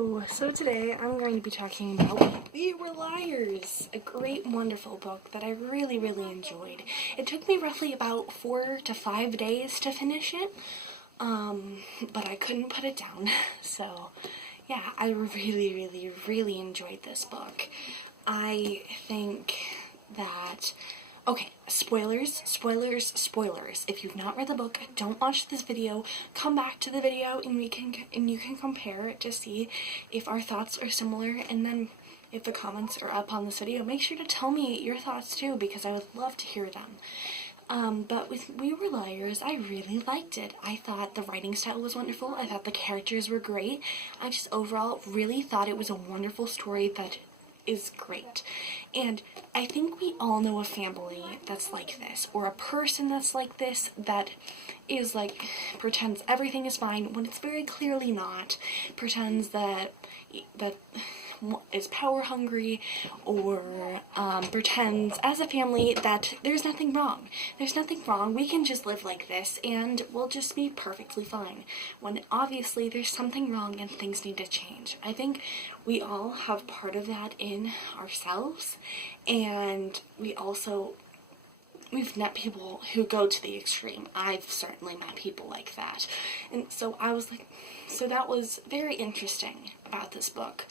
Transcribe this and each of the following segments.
Hello! So today I'm going to be talking about We Were Liars, a great, wonderful book that I really enjoyed. It took me roughly about 4 to 5 days to finish it, but I couldn't put it down. So yeah, I really enjoyed this book. I think that... Okay, spoilers. If you've not read the book, don't watch this video. Come back to the video and you can compare it to see if our thoughts are similar, and then if the comments are up on this video, make sure to tell me your thoughts too, because I would love to hear them. But with We Were Liars, I really liked it. I thought the writing style was wonderful. I thought the characters were great. I just overall really thought it was a wonderful story that is great. And I think we all know a family that's like this, or a person that's like this, that is like, pretends everything is fine when it's very clearly not, pretends that is power hungry, or pretends as a family that there's nothing wrong. There's nothing wrong, we can just live like this and we'll just be perfectly fine, when obviously there's something wrong and things need to change. I think we all have part of that in ourselves, and we've met people who go to the extreme. I've certainly met people like that. And so I was like, so that was very interesting about this book.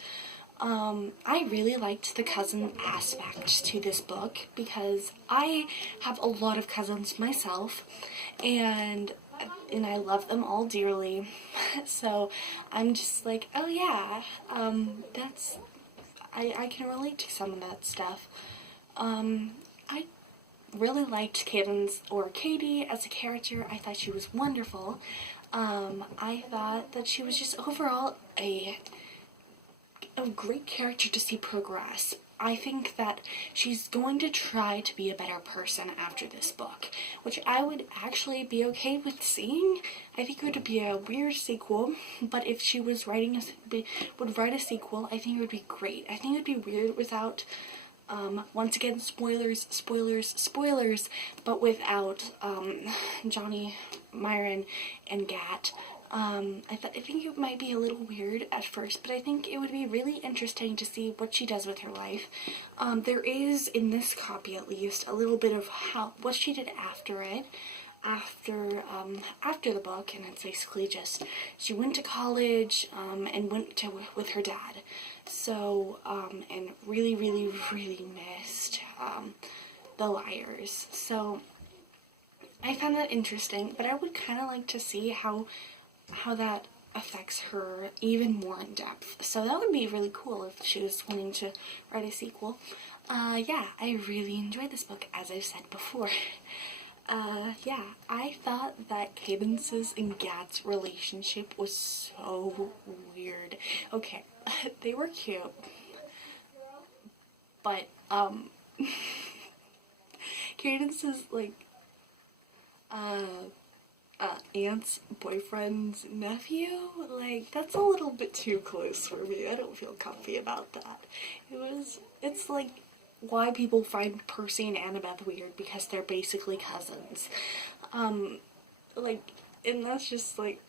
I really liked the cousin aspect to this book, because I have a lot of cousins myself, and I love them all dearly. So I'm just like, oh yeah, I can relate to some of that stuff. I really liked Katie as a character. I thought she was wonderful. I thought that she was just overall a great character to see progress. I think that she's going to try to be a better person after this book, which I would actually be okay with seeing. I think it would be a weird sequel, but if she was would write a sequel, I think it would be great. I think it would be weird without, once again, spoilers, but without Johnny, Myron, and Gat. I think it might be a little weird at first, but I think it would be really interesting to see what she does with her life. There is, in this copy at least, a little bit of what she did after it, after the book, and it's basically just, she went to college, and went with her dad. So, and really missed, the Liars. So, I found that interesting, but I would kind of like to see how that affects her even more in depth. So that would be really cool if she was willing to write a sequel. Yeah, I really enjoyed this book, as I've said before. Yeah, I thought that Cadence's and Gat's relationship was so weird. Okay, they were cute, but, Cadence's, like, aunt's boyfriend's nephew, like, that's a little bit too close for me. I don't feel comfy about that. It's like why people find Percy and Annabeth weird, because they're basically cousins. Like, and that's just, like,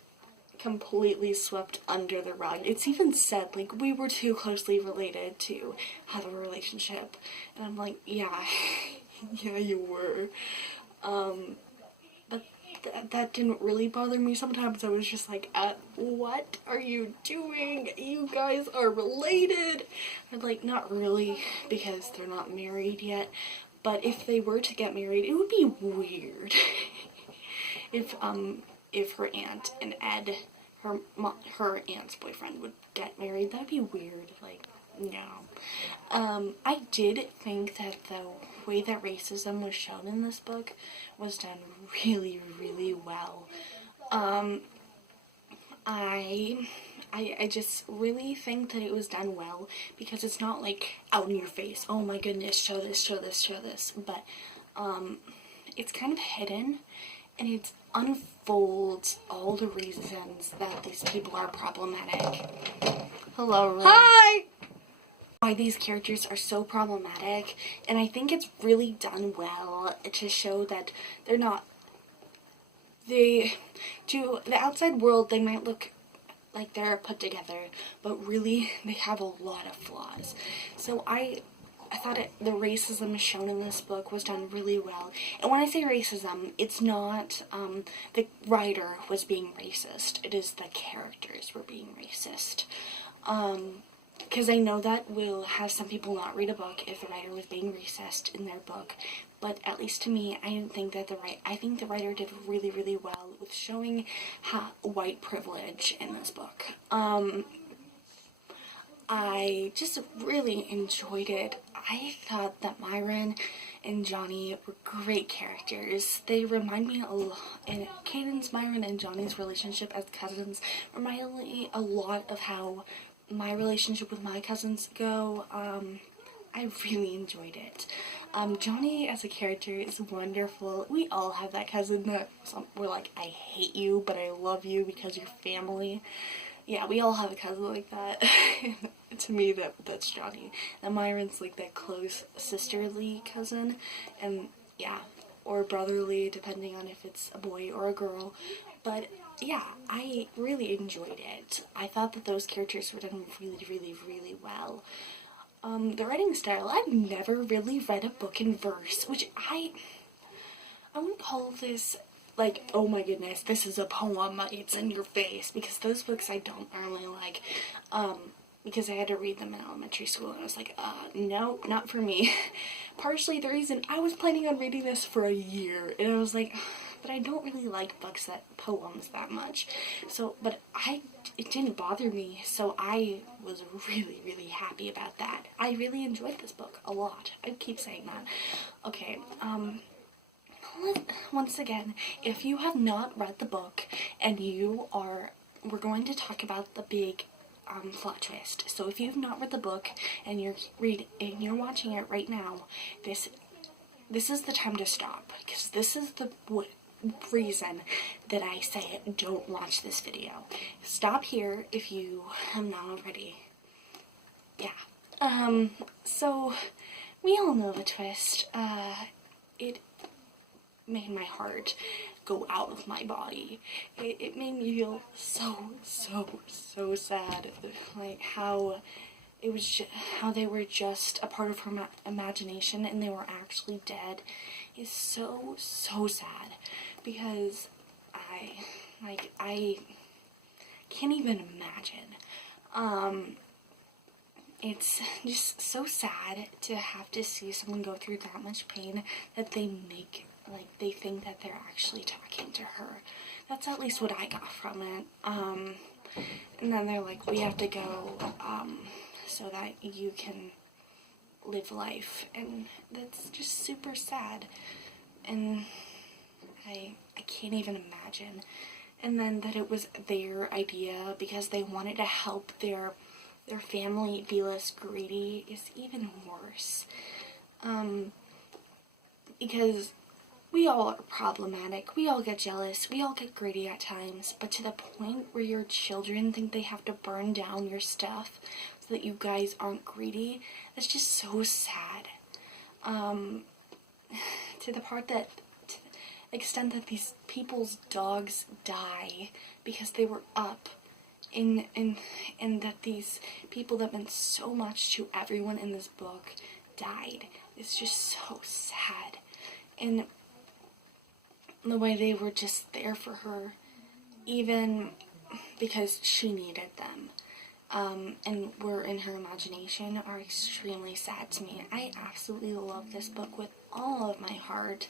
completely swept under the rug. It's even said, like, we were too closely related to have a relationship. And I'm like, yeah, yeah, you were. But that didn't really bother me. Sometimes I was just like, what are you doing? You guys are related. And like, not really, because they're not married yet. But if they were to get married, it would be weird. if her aunt and Ed, her aunt's boyfriend, would get married, that'd be weird. Like, no. I did think that the way that racism was shown in this book was done really well. I just really think that it was done well, because it's not like out in your face, oh my goodness, show this, but it's kind of hidden, and it unfolds all the reasons that these people are problematic. Hello, Ray. Hi! Why these characters are so problematic, and I think it's really done well to show that to the outside world, they might look like they're put together, but really they have a lot of flaws. So I thought the racism shown in this book was done really well. And when I say racism, it's not the writer was being racist. It is the characters were being racist. Because I know that will have some people not read a book if the writer was being racist in their book. But at least to me, I think that I think the writer did really, really well with showing white privilege in this book. I just really enjoyed it. I thought that Myron and Johnny were great characters. They remind me a lot, and Caden's, Myron, and Johnny's relationship as cousins remind me a lot of how my relationship with my cousins go. I really enjoyed it. Johnny as a character is wonderful. We all have that cousin that we're like, I hate you, but I love you because you're family. Yeah, we all have a cousin like that. To me, that's Johnny. And Myron's like that close sisterly cousin, and yeah, or brotherly, depending on if it's a boy or a girl. But yeah, I really enjoyed it. I thought that those characters were done really, really, really well. The writing style, I've never really read a book in verse, which I wouldn't call this like, oh my goodness, this is a poem, it's in your face, because those books I don't normally like, because I had to read them in elementary school, and I was like, no, not for me. Partially the reason I was planning on reading this for a year, and I was like, but I don't really like poems that much, so, but it didn't bother me, so I was really, really happy about that. I really enjoyed this book a lot. I keep saying that. Okay, once again, if you have not read the book and we're going to talk about the big plot twist. So if you've not read the book and you're watching it right now, this is the time to stop, because this is the reason that I say don't watch this video. Stop here if you have not already. Yeah. So we all know the twist. It made my heart go out of my body. It made me feel so sad. Like how they were just a part of her imagination and they were actually dead is so sad, because I can't even imagine. It's just so sad to have to see someone go through that much pain that they think that they're actually talking to her. That's at least what I got from it. And then they're like, we have to go, so that you can live life. And that's just super sad. And I can't even imagine. And then that it was their idea because they wanted to help their family be less greedy is even worse. Because we all are problematic, we all get jealous, we all get greedy at times, but to the point where your children think they have to burn down your stuff so that you guys aren't greedy, that's just so sad. To the part that, to the extent that these people's dogs die because they were up, and that these people that meant so much to everyone in this book died. It's just so sad. And the way they were just there for her, even because she needed them, and were in her imagination, are extremely sad to me. I absolutely love this book with all of my heart.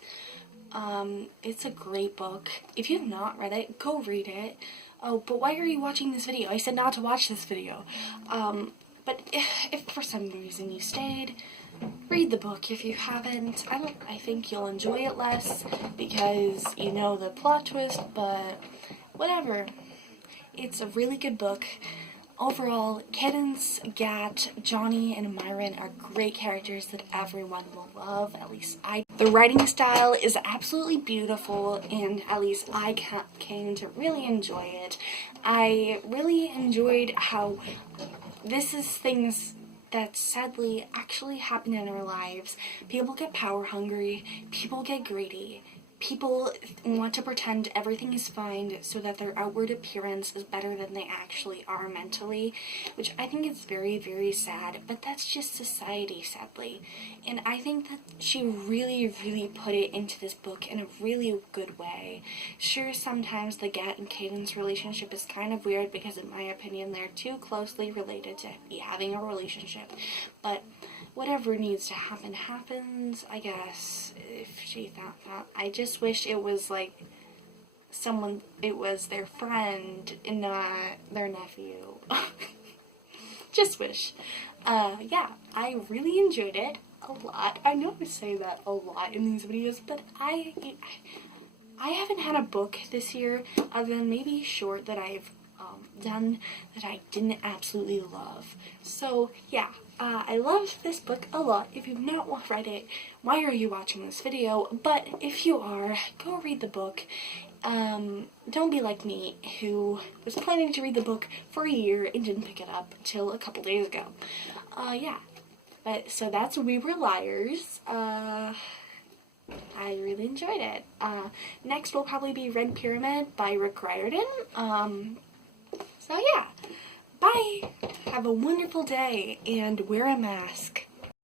It's a great book. If you have not read it, go read it. Oh, but why are you watching this video? I said not to watch this video. But if for some reason you stayed, read the book if you haven't. I think you'll enjoy it less because you know the plot twist, but whatever. It's a really good book. Overall, Cadence, Gat, Johnny, and Myron are great characters that everyone will love, at least I. The writing style is absolutely beautiful, and at least I came to really enjoy it. I really enjoyed how this is things that sadly actually happen in our lives. People get power hungry, people get greedy, people want to pretend everything is fine so that their outward appearance is better than they actually are mentally, which I think is very, very sad, but that's just society, sadly. And I think that she really, really put it into this book in a really good way. Sure, sometimes the Gat and Cadence relationship is kind of weird because, in my opinion, they're too closely related to be having a relationship, but whatever needs to happen happens, I guess, if she thought that. I just wish it was like it was their friend and not their nephew. Just wish. Yeah, I really enjoyed it a lot. I know I say that a lot in these videos, but I haven't had a book this year other than maybe short that I've done that I didn't absolutely love. So yeah, I love this book a lot. If you've not read it, why are you watching this video? But if you are, go read the book. Don't be like me, who was planning to read the book for a year and didn't pick it up until a couple days ago. Yeah. But, so that's We Were Liars. I really enjoyed it. Next will probably be Red Pyramid by Rick Riordan. So yeah, bye! Have a wonderful day, and wear a mask.